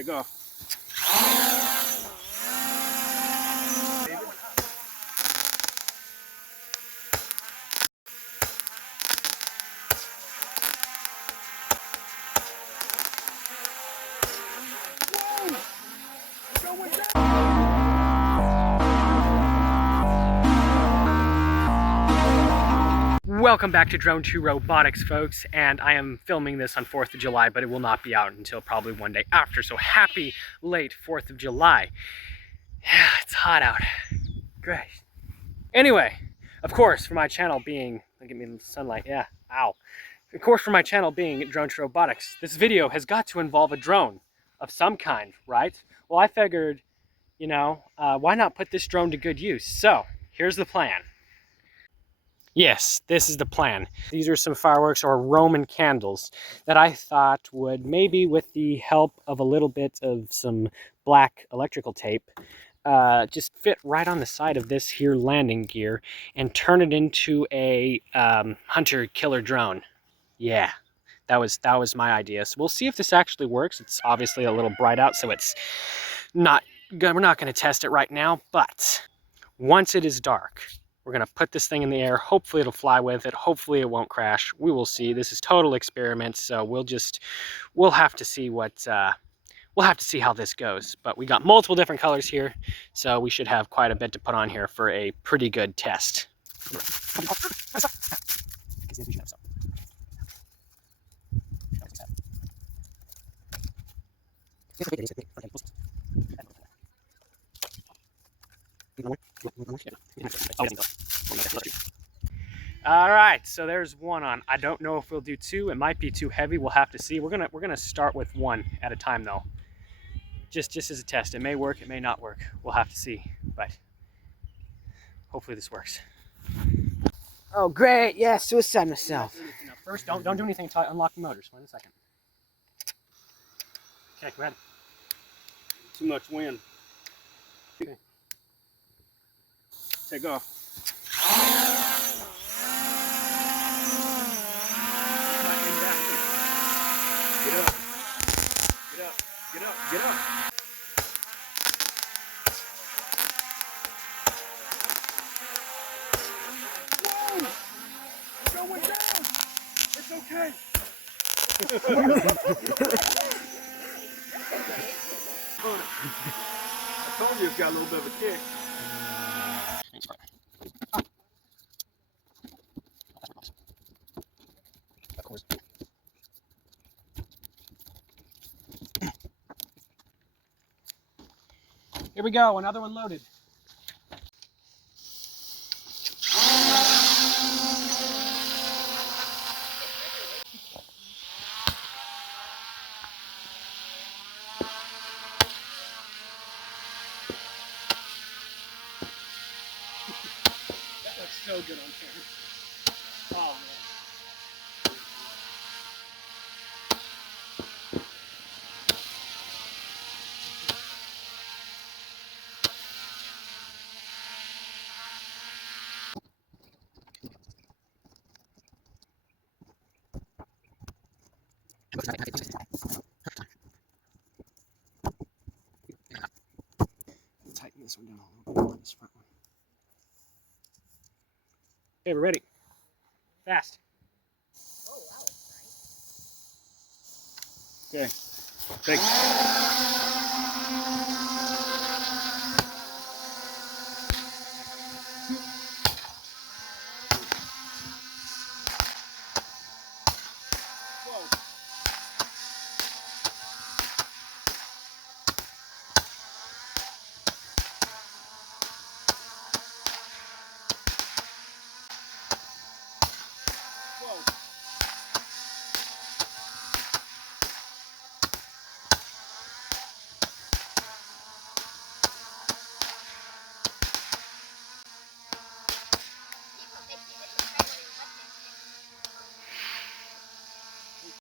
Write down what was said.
Take off. Welcome back to Drone 2 Robotics, folks, and I am filming this on 4th of July, but it will not be out until probably one day after, so happy late 4th of July. Yeah, it's hot out. Great. Anyway, of course, for my channel being, look at me in the sunlight, yeah, ow. Of course, for my channel being Drone 2 Robotics, this video has got to involve a drone of some kind, right? Well, I figured, you know, why not put this drone to good use? So, here's the plan. Yes, this is the plan. These are some fireworks or Roman candles that I thought would, maybe with the help of a little bit of some black electrical tape, just fit right on the side of this here landing gear and turn it into a hunter-killer drone. Yeah, that was my idea. So we'll see if this actually works. It's obviously a little bright out, so it's not good. We're not going to test it right now, but once it is dark, we're going to put this thing in the air. Hopefully it'll fly with it. Hopefully it won't crash. We will see. This is total experiment, so we'll have to see what, we'll have to see how this goes. But we got multiple different colors here, so we should have quite a bit to put on here for a pretty good test. All right, so there's one on. I don't know if we'll do two. It might be too heavy. We'll have to see. We're gonna start with one at a time though. Just as a test. It may work, it may not work. We'll have to see, but hopefully this works. Oh great, yeah, suicide myself. First, don't do anything until I unlock the motors. Wait a second. Okay, go ahead. Too much wind. Okay. Take off. Get up. Get up. Get up. Get up. Whoa! It's going down. It's okay. I told you it's got a little bit of a kick. Of course. Here we go, another one loaded. That looks so good on camera. Oh man. Tighten this one down a little bit more, this front one. Okay, we're ready. Fast. Oh, that was nice. Okay. Thanks.